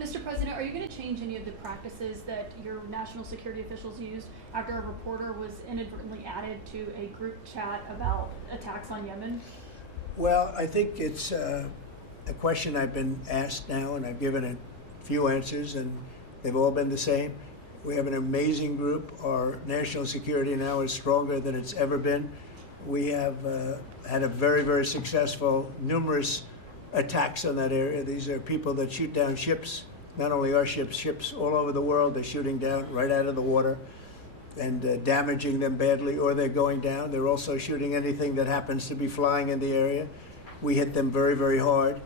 Mr. President, are you going to change any of the practices that your national security officials used after a reporter was inadvertently added to a group chat about attacks on Yemen? Well, I think it's a question I've been asked now, and I've given a few answers, and they've all been the same. We have an amazing group. Our national security now is stronger than it's ever been. We have had a very, very successful, numerous attacks on that area. These are people that shoot down ships, not only our ships, ships all over the world. They're shooting down right out of the water and damaging them badly, or they're going down. They're also shooting anything that happens to be flying in the area. We hit them very, very hard.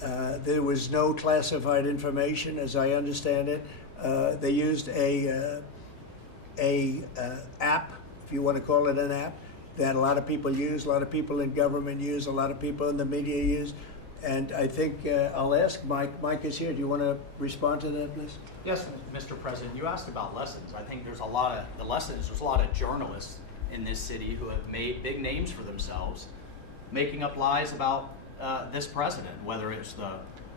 There was no classified information, as I understand it. They used a app, if you want to call it an app, that a lot of people use, a lot of people in government use, a lot of people in the media use. And I think I'll ask Mike. Mike is here. Do you want to respond to that, please? Yes, Mr. President. You asked about lessons. I think there's a lot of journalists in this city who have made big names for themselves, making up lies about this president, whether it's the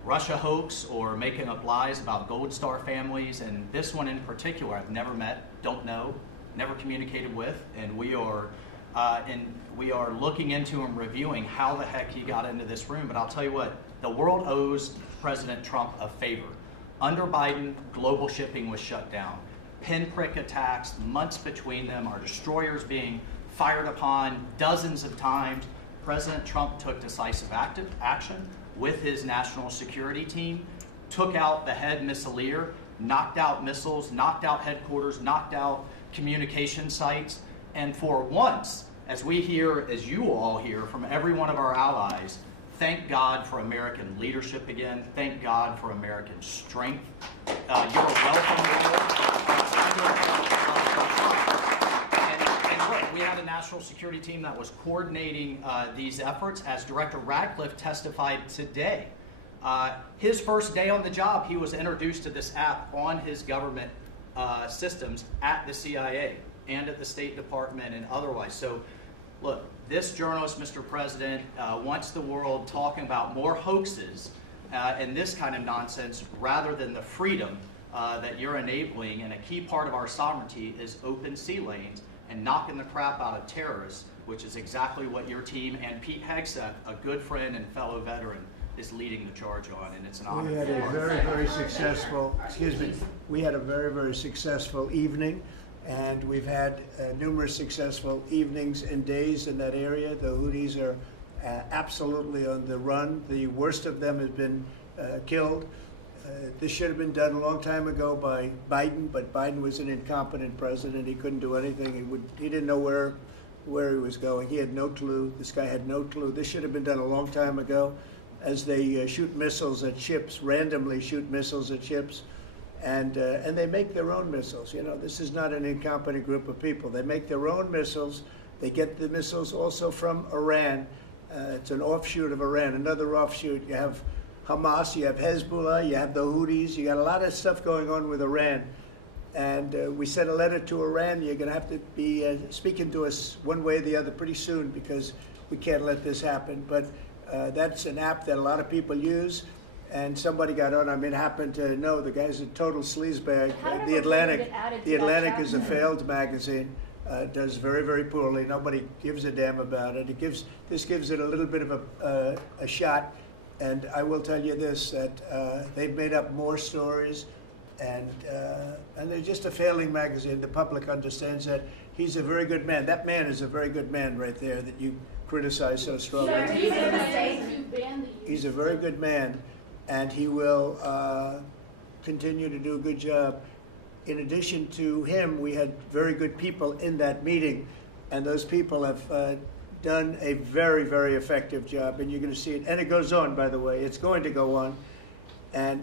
Russia hoax or making up lies about Gold Star families. And this one in particular, I've never met, don't know, never communicated with, and we are looking into and reviewing how the heck he got into this room. But I'll tell you what, the world owes President Trump a favor. Under Biden, global shipping was shut down. Pinprick attacks, months between them, our destroyers being fired upon dozens of times. President Trump took decisive action with his national security team, took out the head missileer, knocked out missiles, knocked out headquarters, knocked out communication sites. And for once, as we hear, as you all hear from every one of our allies, thank God for American leadership again. Thank God for American strength. You're welcome. And look, we had a national security team that was coordinating these efforts. As Director Radcliffe testified today, his first day on the job, he was introduced to this app on his government systems at the CIA and at the State Department and otherwise. So, look, this journalist, Mr. President, wants the world talking about more hoaxes and this kind of nonsense rather than the freedom that you're enabling. And a key part of our sovereignty is open sea lanes and knocking the crap out of terrorists, which is exactly what your team and Pete Hegseth, a good friend and fellow veteran, is leading the charge on, and it's an honor. We had a very, very successful, we had a very, very successful evening. And we've had numerous successful evenings and days in that area. The Houthis are absolutely on the run. The worst of them has been killed. This should have been done a long time ago by Biden, but Biden was an incompetent president. He couldn't do anything. He didn't know where he was going. He had no clue. This guy had no clue. This should have been done a long time ago. As they shoot missiles at ships, randomly shoot missiles at ships. And they make their own missiles. You know, this is not an incompetent group of people. They make their own missiles. They get the missiles also from Iran. It's an offshoot of Iran, another offshoot. You have Hamas, you have Hezbollah, you have the Houthis. You got a lot of stuff going on with Iran. And we sent a letter to Iran. You're going to have to be speaking to us one way or the other pretty soon because we can't let this happen. But that's an app that a lot of people use. And somebody got on. I mean, happened to know the guy's a total sleazebag. The Atlantic is a failed magazine. Does very, very poorly. Nobody gives a damn about it. This gives it a little bit of a shot. And I will tell you this: that they've made up more stories, and they're just a failing magazine. The public understands that. He's a very good man. That man is a very good man right there that you criticize so strongly. He's a very good man. And he will continue to do a good job. In addition to him, we had very good people in that meeting, and those people have done a very, very effective job, and you're going to see it. And it goes on, by the way. It's going to go on. And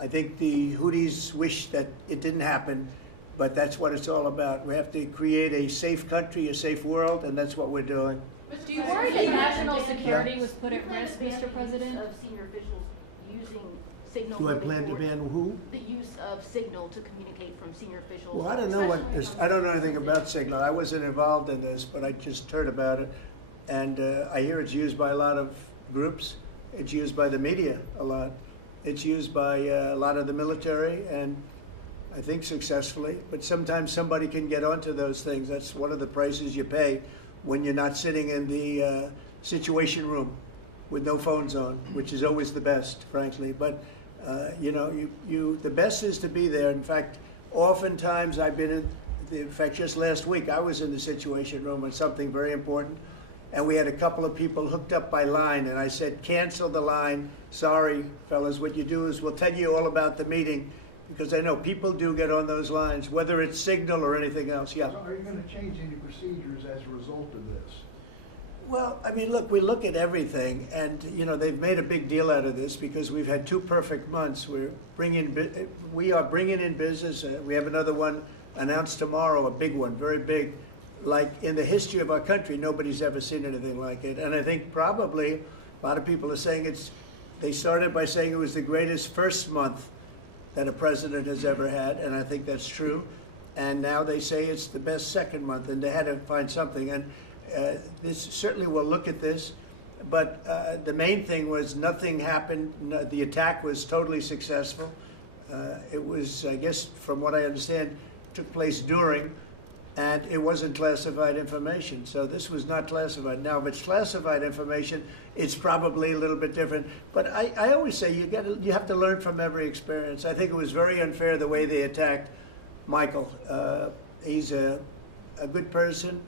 I think the Houthis wish that it didn't happen, but that's what it's all about. We have to create a safe country, a safe world, and that's what we're doing. Do you worry that national security was put at risk, Mr. President? Of senior officials using signal. Do I plan to ban who? The use of signal to communicate from senior officials. Well, I don't know I don't know anything about Signal. I wasn't involved in this, but I just heard about it. And I hear it's used by a lot of groups. It's used by the media a lot. It's used by a lot of the military, and I think successfully. But sometimes somebody can get onto those things. That's one of the prices you pay when you're not sitting in the situation room with no phones on, which is always the best, frankly. But the best is to be there. In fact, oftentimes I've been in fact, just last week I was in the situation room on something very important, and we had a couple of people hooked up by line, and I said, cancel the line. Sorry, fellas, what you do is we'll tell you all about the meeting, because I know people do get on those lines, whether it's Signal or anything else. Yeah. So are you going to change any procedures as a result of this? Well, I mean, look, we look at everything, and they've made a big deal out of this because we've had 2 perfect months. We are bringing in business. We have another one announced tomorrow, a big one, very big. Like in the history of our country, nobody's ever seen anything like it. And I think probably a lot of people are saying they started by saying it was the greatest first month that a president has ever had, and I think that's true. And now they say it's the best second month, and they had to find something. And this certainly will look at this, but the main thing was nothing happened. The attack was totally successful. It was, I guess, from what I understand, took place during, and it wasn't classified information. So this was not classified. Now, if it's classified information, it's probably a little bit different. But I always say you have to learn from every experience. I think it was very unfair the way they attacked Michael. He's a good person.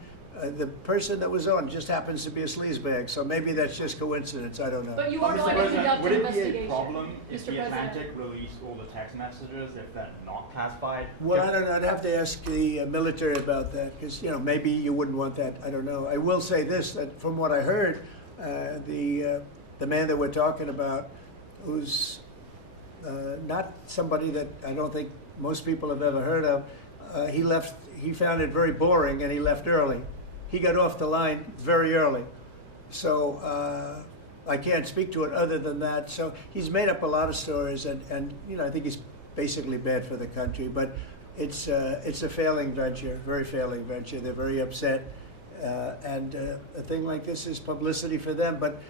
The person that was on just happens to be a sleazebag, so maybe that's just coincidence. I don't know. But you are going to conduct would an it be investigation, a problem if Mr. the President. Atlantic released all the text messages if they're not classified? Well, I don't know. I'd have to ask the military about that, because maybe you wouldn't want that. I don't know. I will say this: that from what I heard, the man that we're talking about, who's not somebody that I don't think most people have ever heard of, he left. He found it very boring, and he left early. He got off the line very early. So I can't speak to it other than that. So he's made up a lot of stories, and I think he's basically bad for the country. But it's a failing venture, very failing venture. They're very upset, and a thing like this is publicity for them. But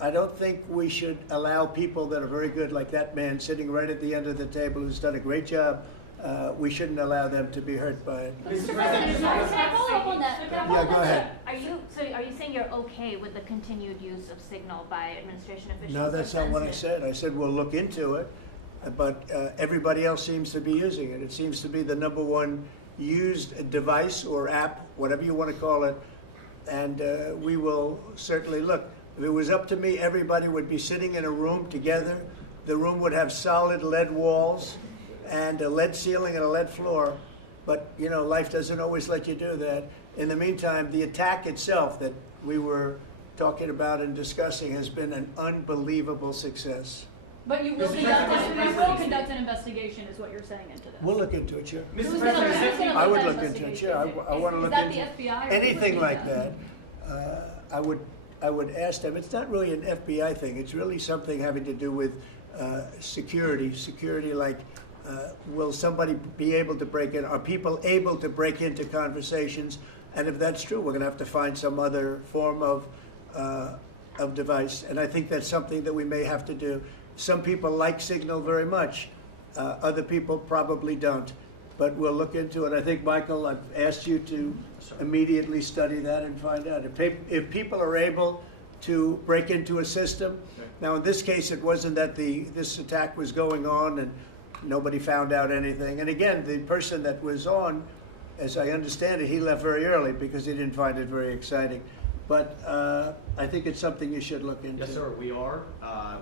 I don't think we should allow people that are very good, like that man sitting right at the end of the table who's done a great job. We shouldn't allow them to be hurt by it. Mr. President, can I follow up on that? Yeah, go ahead. Are you saying you're okay with the continued use of Signal by administration officials? No, that's not what I said. I said we'll look into it, but everybody else seems to be using it. It seems to be the #1 used device or app, whatever you want to call it, and we will certainly look. If it was up to me, everybody would be sitting in a room together. The room would have solid lead walls and a lead ceiling and a lead floor, but life doesn't always let you do that. In the meantime, the attack itself that we were talking about and discussing has been an unbelievable success. But you will conduct an investigation, is what you're saying into this. We'll look into it, sure. Who's gonna I would that look into it, sure. I want to look Is that into the FBI? Or anything who's like looking that. I would ask them. It's not really an FBI thing. It's really something having to do with security. Security, like will somebody be able to break in? Are people able to break into conversations? And if that's true, we're going to have to find some other form of device. And I think that's something that we may have to do. Some people like Signal very much. Other people probably don't. But we'll look into it. I think, Michael, I've asked you to immediately study that and find out. If people are able to break into a system, now in this case it wasn't that this attack was going on and nobody found out anything. And again, the person that was on, as I understand it, he left very early because he didn't find it very exciting. But I think it's something you should look into. Yes, sir, we are.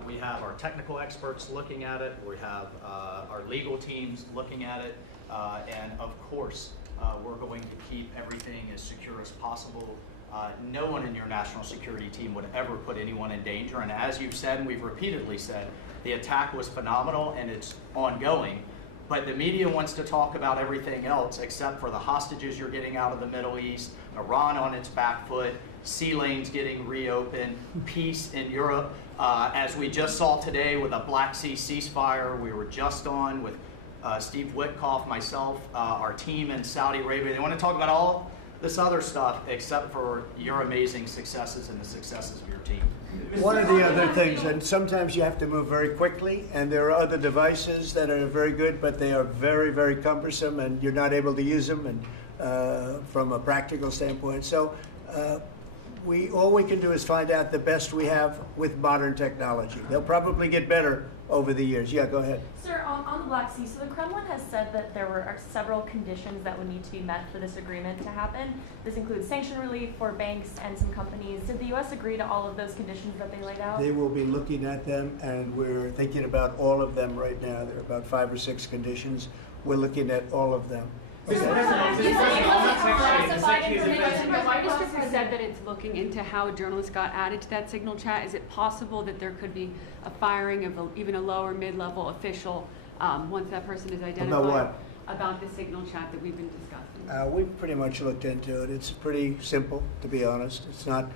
We have our technical experts looking at it. We have our legal teams looking at it. And of course, we're going to keep everything as secure as possible. No one in your national security team would ever put anyone in danger. And as you've said, and we've repeatedly said, the attack was phenomenal and it's ongoing. But the media wants to talk about everything else except for the hostages you're getting out of the Middle East, Iran on its back foot, sea lanes getting reopened, peace in Europe. As we just saw today with a Black Sea ceasefire, we were just on with Steve Witkoff, myself, our team in Saudi Arabia. They want to talk about this other stuff except for your amazing successes and the successes of your team. One of the other things, and sometimes you have to move very quickly, and there are other devices that are very good, but they are very, very cumbersome, and you're not able to use them, and from a practical standpoint. So all we can do is find out the best we have with modern technology. They'll probably get better over the years. Yeah, go ahead. Sir, on the Black Sea, so the Kremlin has said that there are several conditions that would need to be met for this agreement to happen. This includes sanction relief for banks and some companies. Did the U.S. agree to all of those conditions that they laid out? They will be looking at them, and we're thinking about all of them right now. There are about 5 or 6 conditions. We're looking at all of them. Okay. My district has said that it's looking into how a journalist got added to that signal chat. Is it possible that there could be a firing of even a lower mid-level official once that person is identified? About what? About the signal chat that we've been discussing. We've pretty much looked into it. It's pretty simple, to be honest. It's not,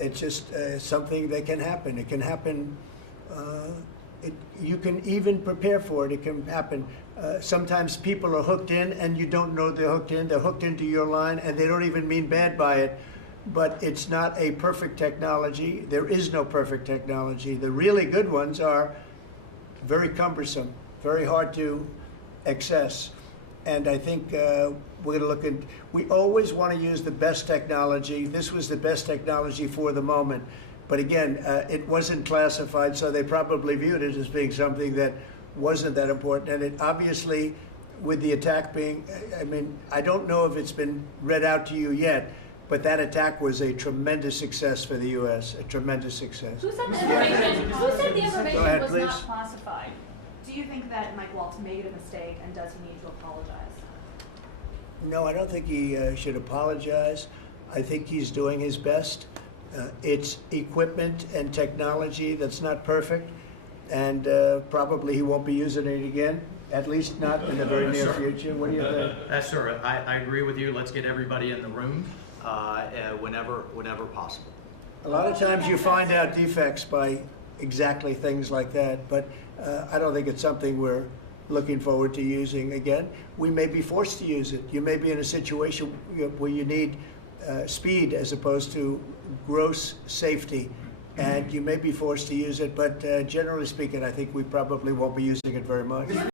it's just something that can happen. It can happen, you can even prepare for it. It can happen. Sometimes people are hooked in and you don't know they're hooked in. They're hooked into your line and they don't even mean bad by it. But it's not a perfect technology. There is no perfect technology. The really good ones are very cumbersome, very hard to access. And I think we're going to look at, we always want to use the best technology. This was the best technology for the moment. But again, it wasn't classified, so they probably viewed it as being something that wasn't that important. And it obviously, with the attack being, I mean, I don't know if it's been read out to you yet, but that attack was a tremendous success for the U.S., a tremendous success. Who said the information, Go ahead, was please. not classified? Do you think that Mike Waltz made a mistake, and does he need to apologize? No, I don't think he should apologize. I think he's doing his best. It's equipment and technology that's not perfect, and probably he won't be using it again, at least not in the very near future. What do you think? Sir, I agree with you. Let's get everybody in the room whenever possible. A lot of times you find out defects by exactly things like that, but I don't think it's something we're looking forward to using again. We may be forced to use it. You may be in a situation where you need speed as opposed to gross safety, and you may be forced to use it, but generally speaking, I think we probably won't be using it very much.